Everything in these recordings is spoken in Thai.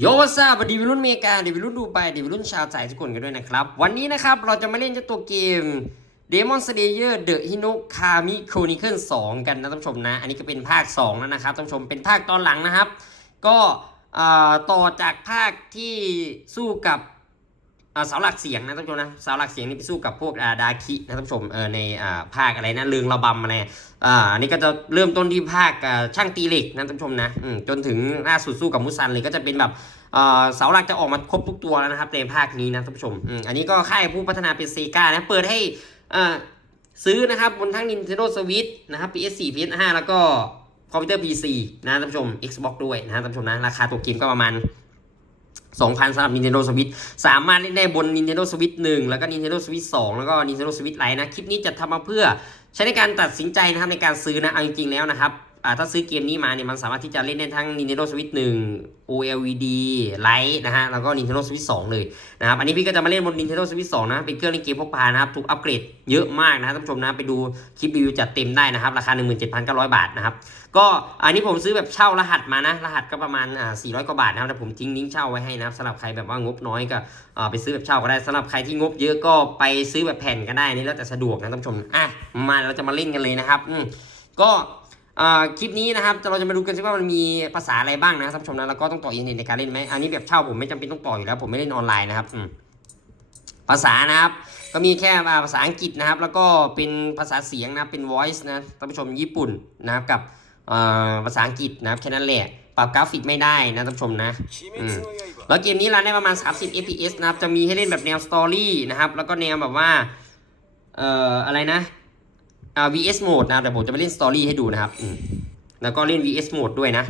โยวซาบดีวิรุ่นเมกาดีวิรุ่นดูไบดีวิรุ่นชาวใจทุกคนกันด้วยนะครับ วันนี้นะครับเราจะมาเล่นเจ้าตัวเกม Demon Slayer The Hinokami Chronicle 2 กันนะท่านผู้ชมนะ อันนี้ก็เป็นภาค 2 แล้วนะครับท่านผู้ชมเป็นภาคตอนหลังนะครับ ก็ต่อจากภาคที่สู้กับ เสาหลักเสียงนะท่านผู้ชมนะเสาหลักเสียงนี่ไปสู้กับพวกอ่าดาคินะท่านผู้ชมเออในอภาคอะไรนะเรืองระบำอะไรอ่าอันนี้ก็จะเริ่มต้นที่ภาคช่างตีเหล็กนะท่านผู้ชมนะมจนถึงล่าสุดสู้กับมุซันเลยก็จะเป็นแบบเสาหลักจะออกมาครบทุกตัวแล้วนะครับในภาคนี้นะท่านผู้ชมอ,มอันนี้ก็ค่ายผู้พัฒนาเป็นเซกานะเปิดให้ซื้อนะครับบนทั้ง Nintendo Switch นะครับ PS4 PS5 แล้วก็คอมพิวเตอร์ PC นะท่านผู้ชม Xbox ด้วยนะท่านผู้ชมนะราคาตัวเกมก็ประมาณ 2,000สำหรับ Nintendo Switch สามารถเล่นได้บน Nintendo Switch 1 แล้วก็ Nintendo Switch 2 แล้วก็ Nintendo Switch Lite นะ คลิปนี้จะทำมาเพื่อใช้ในการตัดสินใจนะครับในการซื้อนะ เอาจริงๆแล้วนะครับ อ่าถ้าซื้อเกมนี้มาเนี่ยมันสามารถที่จะเล่นได้ทั้ง Nintendo Switch 1 OLED Lite นะฮะ แล้วก็ Nintendo Switch 2 เลยนะครับ อันนี้พี่ก็จะมาเล่นบน Nintendo Switch 2 นะ เป็นเครื่องเล่นเกมพกพานะครับ ถูกอัปเกรดเยอะมากนะครับท่านผู้ชมนะ ไปดูคลิปรีวิวจัดเต็มได้นะครับ ราคา 17,900 บาทนะครับ ก็อันนี้ผมซื้อแบบเช่ารหัสมานะ รหัสก็ประมาณอ่า400 กว่าบาทนะครับแต่ผมทิ้งลิงก์เช่าไว้ให้นะครับสำหรับใครแบบว่างบน้อยก็อ่าไปซื้อแบบเช่าก็ได้สำหรับใครที่งบเยอะก็ไปซื้อแบบแผ่นก็ได้นี่แล้วแต่สะดวกนะท่านผู้ชม อะ มาเราจะมาเล่นกันเลยนะครับ อืมก็ คลิปนี้นะครับเราจะมาดูกันซิว่ามันมีภาษาอะไรบ้างนะท่านผู้ชมนะแล้วก็ต้องต่ออินเทอร์เน็ตในการเล่นไหมอันนี้แบบเช่าผมไม่จำเป็นต้องต่ออยู่แล้ว ผมไม่เล่นออนไลน์นะครับภาษานะครับ ก็มีแค่อ่าภาษาอังกฤษนะครับ แล้วก็เป็นภาษาเสียงนะเป็น voice นะท่านผู้ชมญี่ปุ่นนะครับกับภาษาอังกฤษนะครับแค่นั้นแหละปรับกราฟิกไม่ได้นะท่านผู้ชมนะแล้วเกมนี้รันได้ประมาณ 30 fps นะครับจะมีให้เล่นแบบแนวสตอรี่นะครับแล้วก็แนวแบบว่าเอ่ออะไรนะ่า vs mode นะแต่ผมจะไปเล่นสตอรี่ให้ดูนะครับแล้วก็เล่น vs mode ด้วยนะ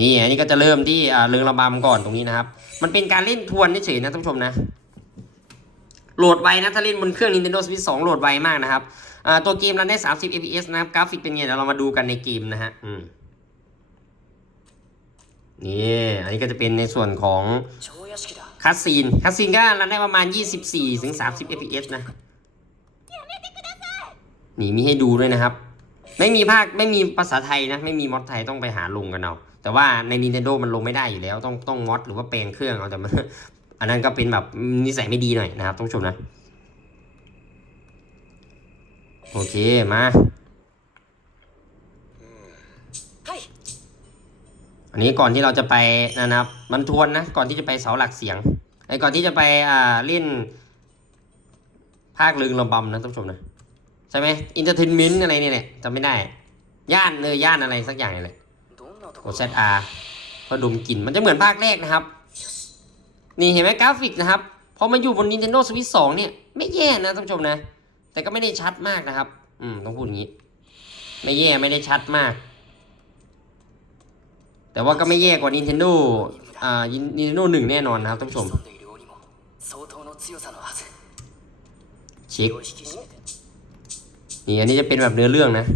นี่อันนี้ก็จะเริ่มที่เรืองระบำก่อนตรงนี้นะครับ มันเป็นการเล่นทวนเฉยๆนะท่านผู้ชมนะ โหลดไวนะถ้าเล่นบนเครื่อง Nintendo Switch 2 โหลดไวมากนะครับตัวเกมรันได้ 30 fps นะครับกราฟิกเป็นไงเดี๋ยวเรามาดูกันในเกมนะฮะนี่อันนี้ก็จะเป็นในส่วนของคัสซีนคัสซีนก็รันได้ประมาณ 24-30 fps นะ นี่มีให้ดูด้วยนะครับ ไม่มีภาคไม่มีภาษาไทยนะไม่มีมอดไทยต้องไปหาลงกันเอาแต่ว่าใน Nintendo มันลงไม่ได้อยู่แล้ว ต้องต้องมอดหรือว่าแปลงเครื่องเอาแต่มันอันนั้นก็เป็นแบบนิสัยไม่ดีหน่อยนะครับต้องชมนะ โอเคมาはいอันนี้ก่อนที่เราจะไปนะครับมันทวนนะก่อนที่จะไปเสาหลักเสียงไอ้ก่อนที่จะไปอ่าเล่นภาคลึงระบำนะท่านผู้ชมนะใช่ไหมอินเตอร์เทนเมนต์อะไรเนี่ยจำไม่ได้ ย่านเนยย่านอะไรสักอย่างเลยโอเซตอาร์พอดมกลิ่นมันจะเหมือนภาคแรกนะครับ นี่เห็นไหมกราฟิกนะครับ พอมาอยู่บน Nintendo Switch 2 เนี่ย ไม่แย่นะท่านผู้ชมนะ แต่ก็ไม่ได้ชัดมากนะครับ อืม ต้องพูดอย่างนี้ ไม่แย่ไม่ได้ชัดมาก แต่ว่าก็ไม่แย่กว่า Nintendo อ่า Nintendo 1 แน่นอนนะครับท่านผู้ชม เช็ค นี่อันนี้จะเป็นแบบเนื้อเรื่องนะ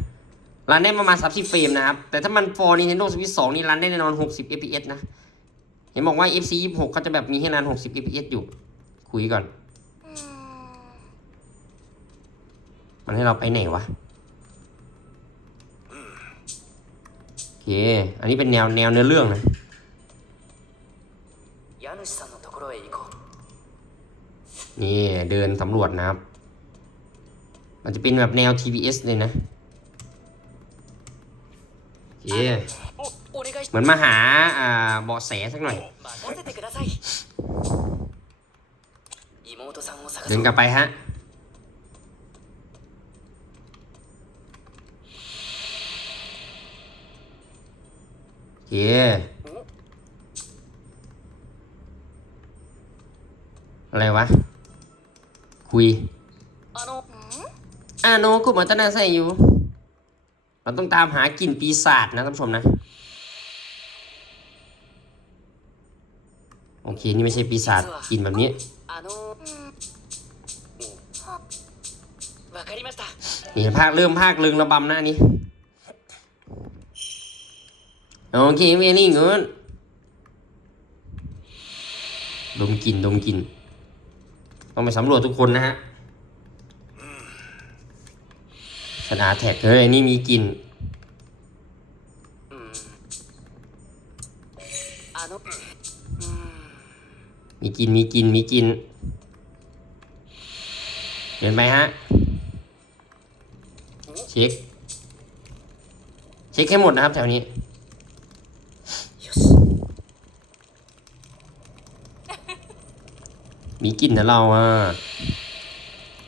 รันได้ประมาณสักสิบเฟรมนะครับ แต่ถ้ามัน for Nintendo Switch 2 นี่รันได้แน่นอน 60 fps นะ เห็นบอกว่า FC หกเขาจะแบบมีให้รัน 60 fps อยู่ คุยก่อน มันให้เราไปไหนวะ โอเค อันนี้เป็นแนวแนวเนื้อเรื่องนะนี่เดินสำรวจนะครับ มันจะเป็นแบบแนว TBS เลยนะเย่เหมือนมาหาอ่าเบาะแสสักหน่อย เดินกลับไปฮะเย่อะไรวะ คุยาโนกุมาตนาใส่อยู่ เราต้องตามหากลิ่นปีศาจนะท่านผู้ชมนะ โอเค นี่ไม่ใช่ปีศาจกลิ่นแบบนี้ นี่ภาคเริ่มภาคลึงระบำหน้านี้ โอเคเวนี่เงินดมกลิ่นดมกลิ่นต้องไปสำรวจทุกคนนะฮะ สนาร์แท็กเฮ้ยนี่มีกลิ่นมีกินมีกินมีกินเดินไปฮะ เช็ค เช็คให้หมดนะครับแถวนี้ มีกลิ่นนะเราอะ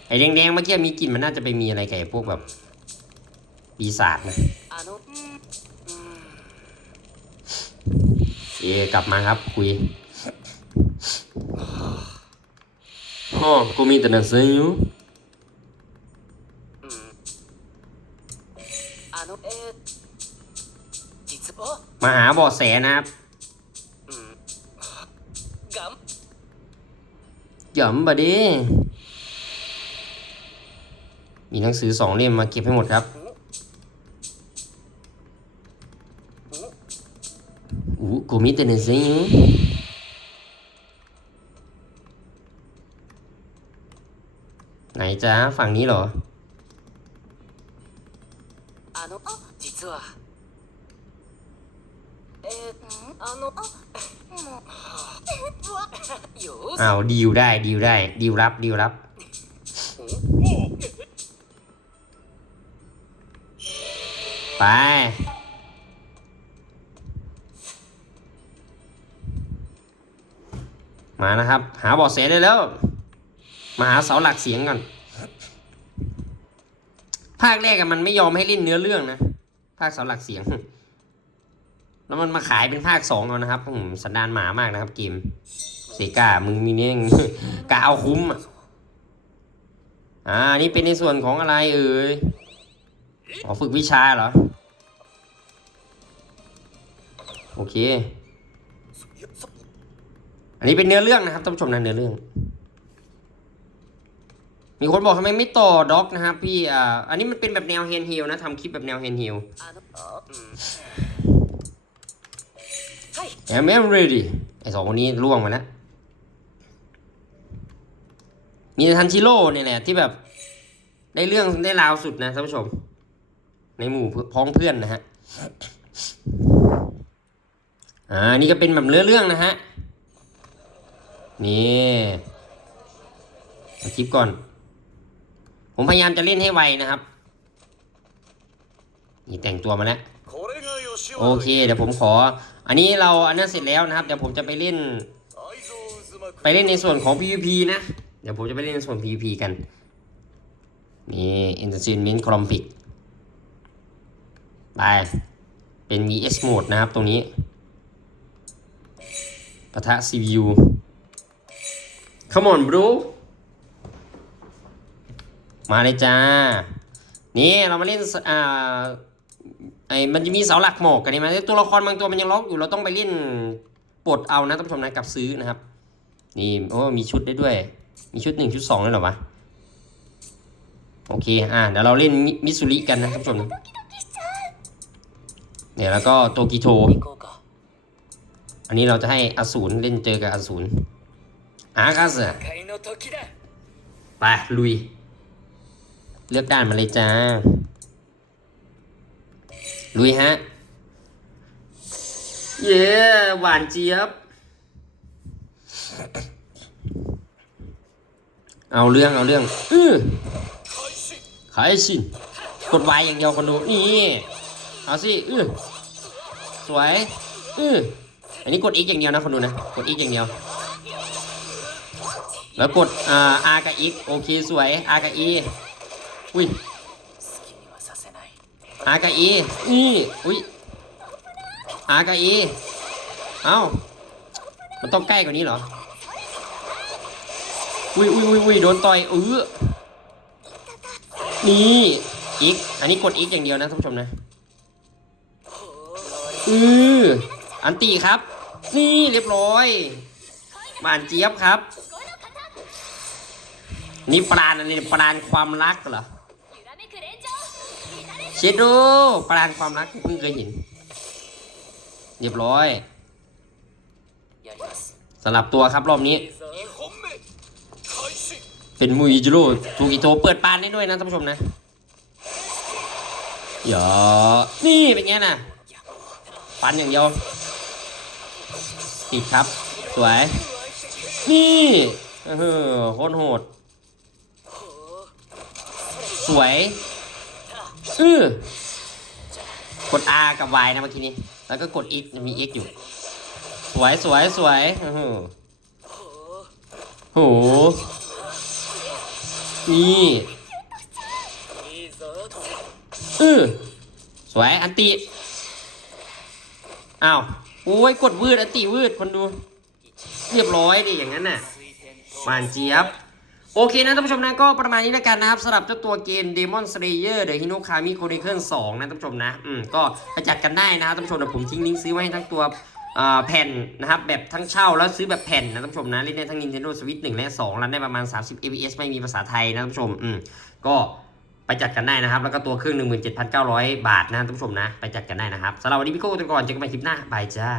ไอแดงๆเมื่อกี้มีกลิ่นมันน่าจะไปมีอะไรกับพวกแบบ ปีศาจนะเอกลับมาครับคุยโอ้กูมีแต่หนังสืออยู่มาหาบ่อแสนะครับหย่อมบดีมีหนังสือสองเล่มมาเก็บให้หมดครับ อู้กูมีแต่หนังสืออยู่ไหนจ้าฝั่งนี้เหรอ あのあ実はえー、あのあもうよーし อ้าวดีลได้ดีลได้ดีลรับดีลรับ ไป มานะครับ หาบาะแสได้แล้ว มาหาเสาหลักเสียงก่อน ภาคแรกมันไม่ยอมให้เล่นเนื้อเรื่องนะ ภาคเสาหลักเสียง แล้วมันมาขายเป็นภาคสองเอานะครับสันดานหมามากนะครับเกมเซกามึงมีเนี่ยกะเอาคุ้มอะอ่า นี่เป็นในส่วนของอะไรเอ่ยอ๋อฝึกวิชาเหรอ โอเค อันนี้เป็นเนื้อเรื่องนะครับท่านผู้ชมนะเนื้อเรื่อง มีคนบอกทำไมไม่ต่อด็อกนะครับพี่อ่าอันนี้มันเป็นแบบแนวเฮนฮิลนะทำคลิปแบบแนวเฮนฮิล I'm ready ไอสองคนนี้ร่วงมาแล้วมีทันชิโร่เนี่ยแหละที่แบบได้เรื่องได้ราวสุดนะท่านผู้ชม ในหมู่พ้องเพื่อนนะฮะ อ่า นี่ก็เป็นแบบเนื้อเรื่องนะฮะ นี่คลิปก่อน ผมพยายามจะเล่นให้ไวนะครับ นี่แต่งตัวมาแล้ว โอเค เดี๋ยวผมขอ อันนี้เราอันนั้นเสร็จแล้วนะครับ เดี๋ยวผมจะไปเล่น ไปเล่นในส่วนของ PVP นะ เดี๋ยวผมจะไปเล่นในส่วน PVP กัน นี่ Entertainment c o l m p i c ไปเป็น VS mode นะครับตรงนี้ปะทะ CPU Come on bro มาเลยจ้า นี่เรามาเล่นอ่าไอมันจะมีเสาหลักหมอกกันนี่ไหมตัวละครบางตัวมันยังล็อกอยู่เราต้องไปเล่นปลดเอานะท่านผู้ชมนะกับซื้อนะครับ นี่โอ้มีชุดได้ด้วย มีชุดหนึ่งชุดสองเลยหรอวะโอเค อ่า เดี๋ยวเราเล่นมิสซูริกันนะท่านผู้ชมนะเนี่ยแล้วก็โตกิโท อันนี้เราจะให้อสูรเล่นเจอกับอสูร อาคาเซไปลุย เลือกด่านมาเลยจ้า ลุยฮะ เย้หวานเจี๊ยบ เอาเรื่องเอาเรื่อง อื้อขายสินกดไว้อย่างเดียวคนดู นี่ เอาสิ อื้อสวย อื้ออันนี้กดอีกอย่างเดียวนะคนดูนะ กดอีกอย่างเดียว แล้วกดอ่าอากับ X โอเคสวยอากับ E อุ้ยอากับ E นี่อุ้ยอากับ E เอ้า มันต้องใกล้กว่านี้เหรอ อุ้ยอุ้ยอุ้ยอุ้ยโดนต่อยเออนี่อีกอันนี้กดอีกอย่างเดียวนะท่านผู้ชมนะอืออันตีครับ นี่เรียบร้อยมานเจี๊ยบครับ นี่ปราณอันนี้ปราณความรักเหรอเช็ดดูปราณความรักเพิ่งเคยเห็นเรียบร้อยสำหรับตัวครับรอบนี้ เป็นมูอิจิโร่ทูกิโตเปิดปานได้ด้วยนะท่านผู้ชมนะเดี๋ยวนี่เป็นไงน่ะปันอย่างเดียวอีกครับ สวย นี่เออโคตรโหด วยอือกด R กับ Y นะเมื่อกี้นี้ แล้วก็กด X มี X อยู่ สวยสวยสวยโอ้โหนี่อือสวย อันติอ้าวโอ้ย กดวืด อันติวืด คนดู เรียบร้อยดิอย่างนั้นน่ะมานเจี๊ยบ โอเคนะท่านผู้ชมนะก็ประมาณนี้แล้วกันนะครับสำหรับเจ้าตัวเกม Demon Slayer The Hinokami Chronicle 2 นะท่านผู้ชมนะอืมก็ไปจัดกันได้นะครับท่านผู้ชมเดี๋ยวผมทิ้งลิงก์ซื้อไว้ให้ทั้งตัวแผ่นนะครับแบบทั้งเช่าแล้วซื้อแบบแผ่นนะท่านผู้ชมนะเล่นได้ทั้ง Nintendo Switch 1 และ 2 รันได้ประมาณ 30 fps ไม่มีภาษาไทยนะท่านผู้ชมอืมก็ไปจัดกันได้นะครับ แล้วก็ตัวเครื่อง 17,900 บาทนะท่านผู้ชมนะ ไปจัดกันได้นะครับสำหรับวันนี้พี่โก้ตัวก่อนเจอกันใหม่คลิปหน้าบายจ้า